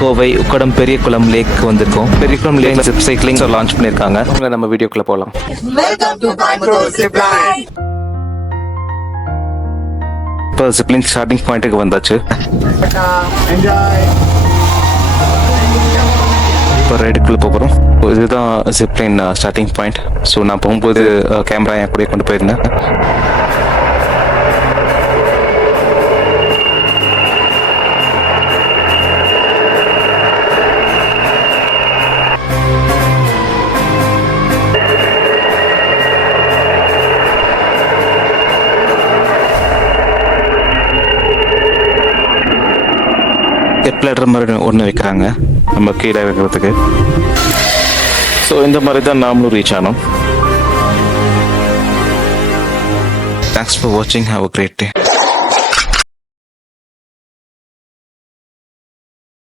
Kovai Ukkadam Periyakulam lake வந்திருக்கோம். Periyakulam lake zip cycling launch பண்ணியிருக்காங்க. அவங்க நம்ம வீடியோக்குள்ள போகலாம். இப்போ ஜிப்லைன் ஸ்டார்டிங் பாயிண்ட்டுக்கு வந்தாச்சு. இப்போ ரைடுக்குள்ளே போகிறோம். இதுதான் ஜிப்லைன் ஸ்டார்டிங் பாயிண்ட். ஸோ நான் போகும்போது கேமரா என் கூட கொண்டு போயிருந்தேன். ஸ்டெப்லர் மாதிரி ஒன்று வைக்கிறாங்க நம்ம கீழே வைக்கிறதுக்கு. ஸோ இந்த மாதிரி தான் நாமளும் ரீச் ஆனோம். தேங்க்ஸ் ஃபார் வாட்சிங். Have a great day.